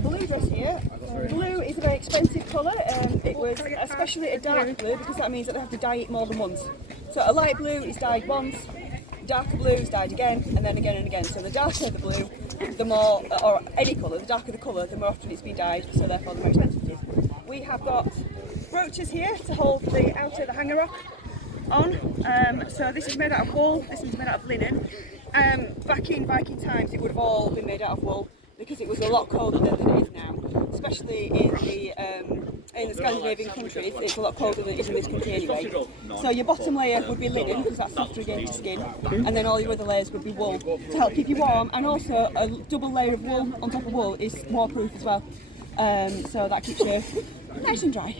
a blue dress here. Blue is a very expensive colour. It was especially a dark blue because that means that they have to dye it more than once. So a light blue is dyed once, darker blue is dyed again, and then again and again. So the darker the blue, the more, or any colour, the darker the colour, the more often it's been dyed, so therefore the more expensive it is. We have got brooches here to hold the outer, the hanger rock on. So this is made out of wool, this is made out of linen. Back in Viking times it would have all been made out of wool because it was a lot colder than it is now, especially in the Scandinavian countries. It's a lot colder than it is in this country anyway. So your bottom layer would be linen because that's softer against your skin, and then all your other layers would be wool to help keep you warm, and also a double layer of wool on top of wool is waterproof as well, so that keeps you nice and dry.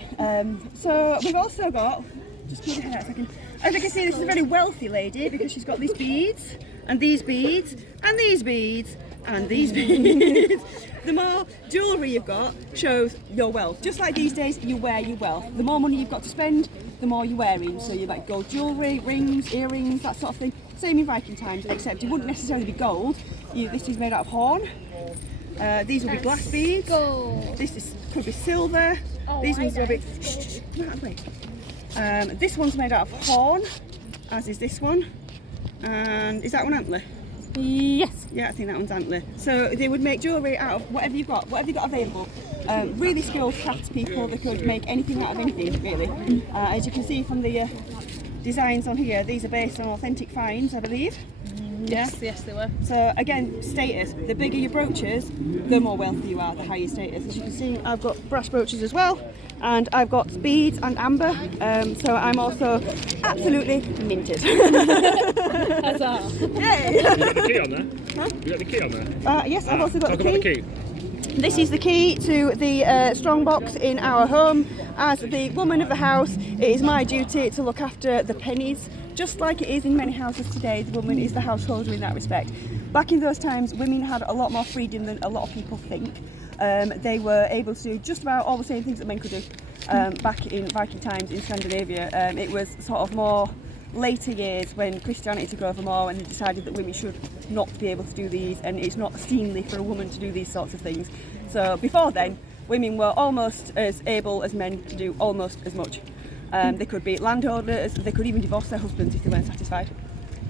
So we've also got, just keep it here a second. As you can see, this is a very wealthy lady because she's got these beads, and these beads, and these beads, and these beads. The more jewellery you've got shows your wealth. Just like these days, you wear your wealth. The more money you've got to spend, the more you're wearing. So you like gold jewellery, rings, earrings, that sort of thing. Same in Viking times, except it wouldn't necessarily be gold. This is made out of horn. These will be glass beads. Gold. This could be silver. These ones will be... this one's made out of horn, as is this one. And is that one antler? Yes. Yeah, I think that one's antler. So they would make jewellery out of whatever you've got available. Really skilled craftspeople, they could make anything out of anything, really. As you can see from the designs on here, these are based on authentic finds, I believe. Yes, yes they were. So again, status. The bigger your brooches, the more wealthy you are, the higher status. As you can see, I've got brass brooches as well, and I've got beads and amber. So I'm also absolutely minted. Huzzah. Yay! You got the key on there? Huh? You got the key on there? Yes, I've also got Talk the about key. the key. This is the key to the strong box in our home. As the woman of the house, it is my duty to look after the pennies. Just like it is in many houses today, the woman is the householder in that respect. Back in those times, women had a lot more freedom than a lot of people think. They were able to do just about all the same things that men could do back in Viking times in Scandinavia. It was sort of more later years when Christianity took over more and they decided that women should not be able to do these, and it's not seemly for a woman to do these sorts of things. So before then, women were almost as able as men to do almost as much. They could be landowners, they could even divorce their husbands if they weren't satisfied.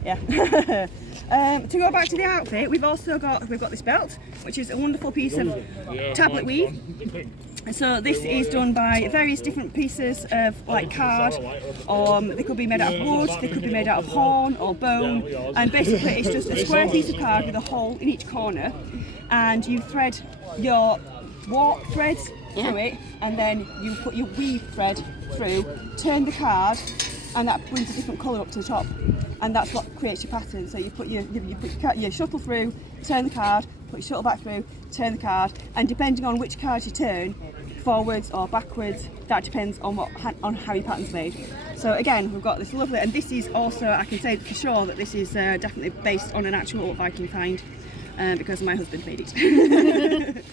Yeah. To go back to the outfit, we've got this belt, which is a wonderful piece of tablet weave. So this is done by various different pieces of like card, they could be made out of wood, they could be made out of horn or bone, and basically it's just a square piece of card with a hole in each corner, and you thread your warp threads through it, and then you put your weave thread through, turn the card, and that brings a different colour up to the top, and that's what creates your pattern. So you put your shuttle through, turn the card, put your shuttle back through, turn the card, and depending on which card you turn, forwards or backwards, that depends on how your pattern's made. So again, we've got this lovely, and this is also, I can say for sure that this is definitely based on an actual Viking find, because my husband made it.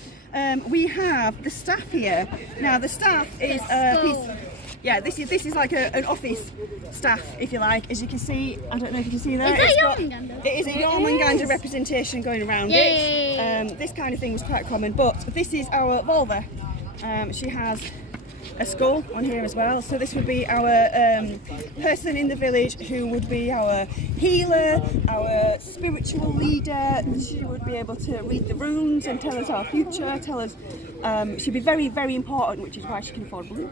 We have the staff here. Now the staff is a piece. Yeah, this is like an office staff, if you like. As you can see, I don't know if you can see there. Is that Jormungandr? It is a Jormungandr representation going around it. This kind of thing was quite common, but this is our Volva. She has a skull on here as well. So this would be our person in the village who would be our healer, our spiritual leader. She would be able to read the runes and tell us our future, she'd be very, very important, which is why she can afford blue.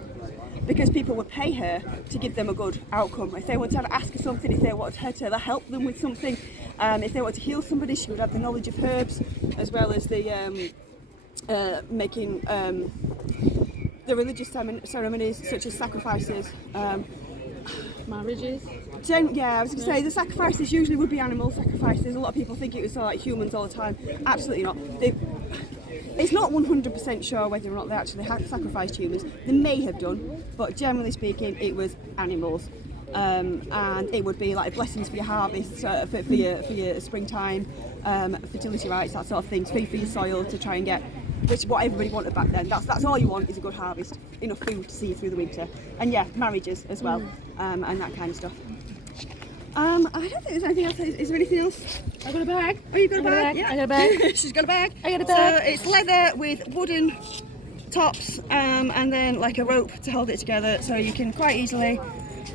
Because people would pay her to give them a good outcome. If they wanted to ask her something, if they wanted her to help them with something, if they wanted to heal somebody, she would have the knowledge of herbs, as well as the making the religious ceremonies such as sacrifices. Marriages? Yeah, I was going to say the sacrifices usually would be animal sacrifices. A lot of people think it was like humans all the time. Absolutely not. It's not 100% sure whether or not they actually sacrificed humans. They may have done, but generally speaking, it was animals. And it would be like blessings for your harvest, for your springtime, fertility rites, that sort of thing, for your soil to try and get, which is what everybody wanted back then. That's all you want is a good harvest, enough food to see you through the winter. And yeah, marriages as well, and that kind of stuff. I don't think there's anything else. Is there anything else? I got a bag. Oh, you got a bag? I got a bag. She's got a bag. I got a bag. So it's leather with wooden tops and then like a rope to hold it together, so you can quite easily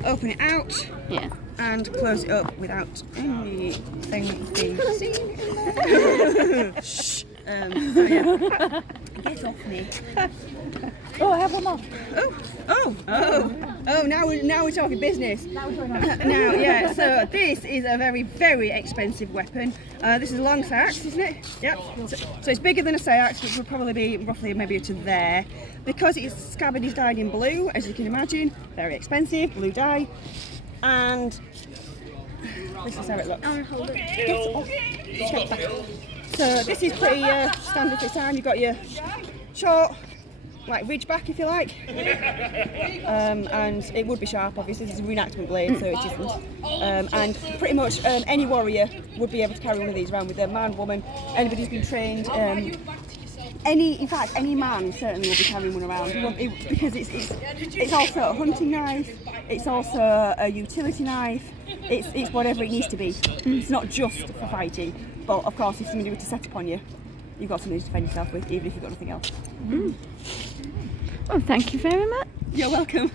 open it out Yeah. and close it up without anything being seen in there. Shh. So yeah. Get off me. Oh, I have one more. Now we're talking business. Now, yeah. So this is a very, very expensive weapon. This is a long sax, isn't it? Yep. So it's bigger than a sax, which would probably be roughly maybe to there. Because its scabbard is dyed in blue, as you can imagine, very expensive, blue dye. And this is how it looks. I'll hold it. Get off. Step back. So this is pretty standard for its time. You've got your short, like ridge back if you like, and it would be sharp. Obviously, this is a reenactment blade, so it isn't. And pretty much any warrior would be able to carry one of these around with their man, woman, anybody who's been trained. In fact, any man certainly will be carrying one around because it's also a hunting knife. It's also a utility knife. It's whatever it needs to be. It's not just for fighting. But of course, if somebody were to set upon you, you've got something to defend yourself with, even if you've got nothing else. Well, thank you very much. You're welcome.